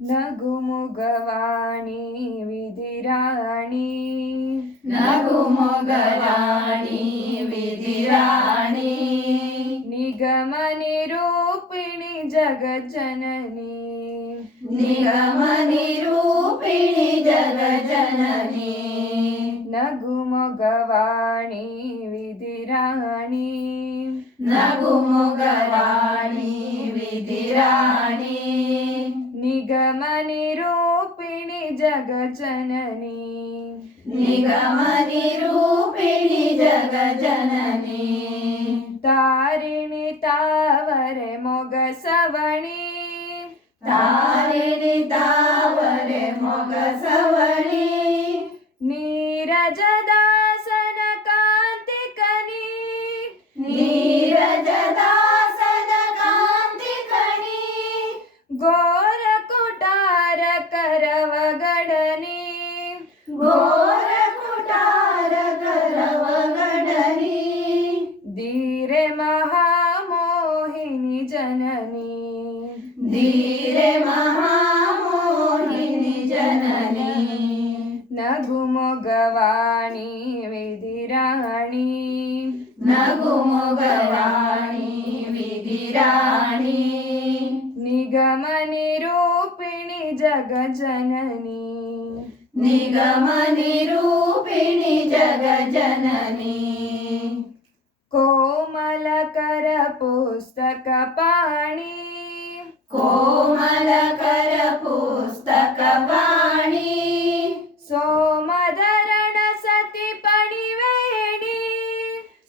ನಗುಮೊಗವಾಣಿ ವಿಧಿರಾಣಿ ನಗುಮೊಗರಾಣಿ ವಿಧಿರಾಣಿ ನಿಗಮ ನಿರೂಪಿಣಿ ಜಗಜ್ಜನನಿ ನಿಗಮ ನಿರೂಪಿಣಿ ಜಗಜ್ಜನನಿ ನಗುಮೊಗವಾಣಿ ವಿಧಿರಾಣಿ ನಗುಮೊಗರಾಣಿ ವಿಧಿರಾಣಿ ನಿಗಮ ನಿರೂಪಿಣಿ ಜಗಜ್ಜನನಿ ನಿಗಮ ನಿರೂಪಿಣಿ ಜಗಜ್ಜನನಿ ತಾರಿಣಿ ತಾವರೆ ಮೊಗಸವಣಿ ತಾರಿಣಿ ತಾವರೆ ಮೊಗಸವಣಿ ನೀರಜದಾಸನ ಕಾಂತಿಕನಿ ನೀರಜದಾಸನ ಕಾಂತಿಕಣಿ ಘೋರ ಕುಟಾರ ಕರವಗಡನಿ ಘೋರ ಕುಟಾರ ಕರವಗಡನಿ ಧೀರೆ ಮಹಾಮೋಹಿನಿ ಜನನಿ ಧೀರೆ ಮಹಾಮೋಹಿನಿ ಜನನಿ ನಗುಮೊಗವಾಣಿ ವಿಧಿರಾಣಿ ನಗುಮೊಗರಾಣಿ ವಿಧಿರಾಣಿ ನಿಗಮ ನಿರೂಪಿಣಿ ಜಗಜ್ಜನನಿ ನಿಗಮ ನಿರೂಪಿಣಿ ಜಗಜ್ಜನನಿ ಕೋಮಲಕರ ಪುಸ್ತಕ ಪಾಣಿ ಕೋಮಲಕರ ಪುಸ್ತಕ ವಾಣಿ ಸೋಮಧರಣ ಸತಿ ಪಣಿವೇಣಿ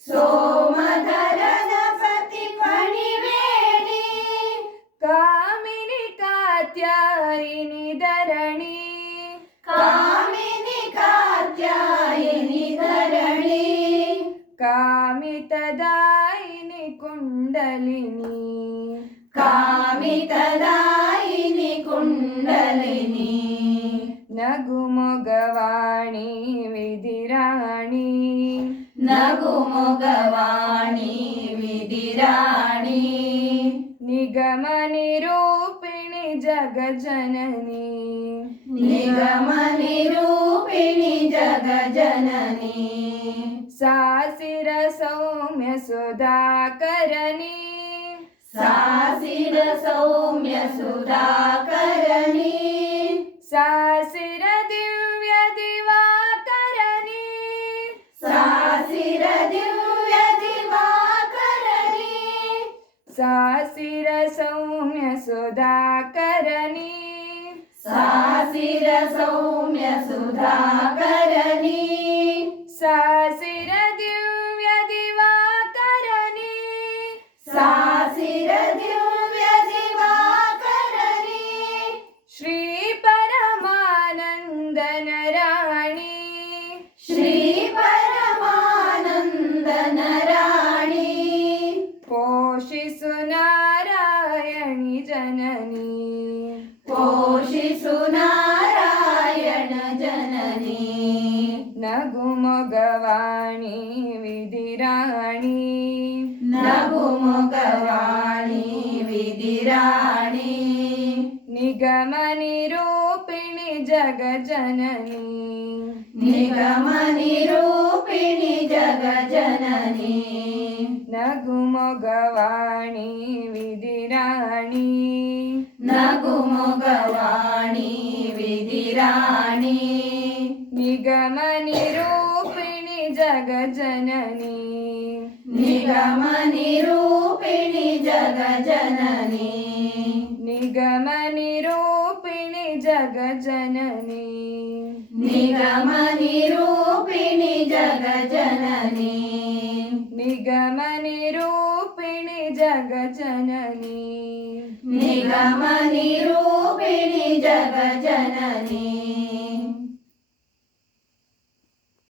ಸೋಮಧರನ ಸತಿ ಪಣಿವೇಣಿ ಕಾಮಿನಿ ಕಾತ್ಯಾಯಿನಿ ಧರಣಿ ಕಾಮಿನಿ ಕಾತ್ಯಾಯಿನಿ ಧರಣಿ ಕಾಮಿತದಾಯಿನಿ ಕುಂಡಲಿನಿ ಕಾಮಿತದಾಯಿನಿ ಕುಂಡಲಿನಿ ನಗುಮೊಗವಾಣಿ ವಿಧಿರಾಣಿ ನಗುಮೊಗವಾಣಿ ವಿಧಿರಾಣಿ ನಿಗಮ ನಿರೂಪಿಣಿ ಜಗಜ್ಜನನಿ ನಿಗಮ ನಿರೂಪಿಣಿ ಜಗಜ್ಜನನಿ ಸಾಸಿರ ಸೌಮ್ಯ ಸುಧಾಕರನಿ ಸಾಸಿರ ಸೌಮ್ಯ ಸುಧಾಕರಣಿ ಸಾಸಿರ ದಿವ್ಯ ದಿವಾಕರನಿ ಸಾಸಿರ ದಿವ್ಯ ದಿವಾಕರಣಿ ಸಾಸಿರ ಸೌಮ್ಯ ಸುಧಾಕರನಿ ಸಾಸಿರ ಸೌಮ್ಯ ಸುಧಾಕರಣಿ ಸಾಸಿರ ದಿವ್ಯ ದಿವಾಕರನಿ ಸಾಸಿರ ದಿವ್ಯ ದಿವಾಕರಣಿ ಶ್ರೀ ಪರಮಾನಂದನ ರಾಣಿ ಶ್ರೀ ಪರಮಾನಂದನ ರಾಣಿ ಪೋಷಿಸು ನಾರಾಯಣಿ ಜನನಿ ಪೋಷಿಸು ನಾರಾಯಣ ಜನನಿ ನಗುಮೊಗವಾಣಿ ವಿಧಿರಾಣಿ ನಗುಮೊಗವಾಣಿ ವಿಧಿರಾಣಿ ನಿಗಮ ನಿರೂಪಿಣಿ ಜಗಜ್ಜನನಿ ನಿಗಮ ನಿರೂಪಿಣಿ ಜಗಜ್ಜನನಿ ನಗುಮೊಗವಾಣಿ ವಿಧಿರಾಣಿ ನಗುಮೊಗವಾಣಿ ವಿಧಿರಾಣಿ ನಿಗಮ ನಿರೂಪಿಣಿ ಜಗಜ್ಜನನಿ ನಿಗಮ ನಿರೂಪಿಣಿ ಜಗಜ್ಜನನಿ ನಿಗಮ ನಿರೂಪಿಣಿ ಜಗಜ್ಜನನಿ ನಿಗಮ ನಿರೂಪಿಣಿ ಜಗಜ್ಜನನಿ ನಿಗಮ ನಿರೂಪಿಣಿ ಜಗಜ್ಜನನಿ ನಿಗಮ ನಿರೂಪಿಣಿ ಜಗಜ್ಜನನಿ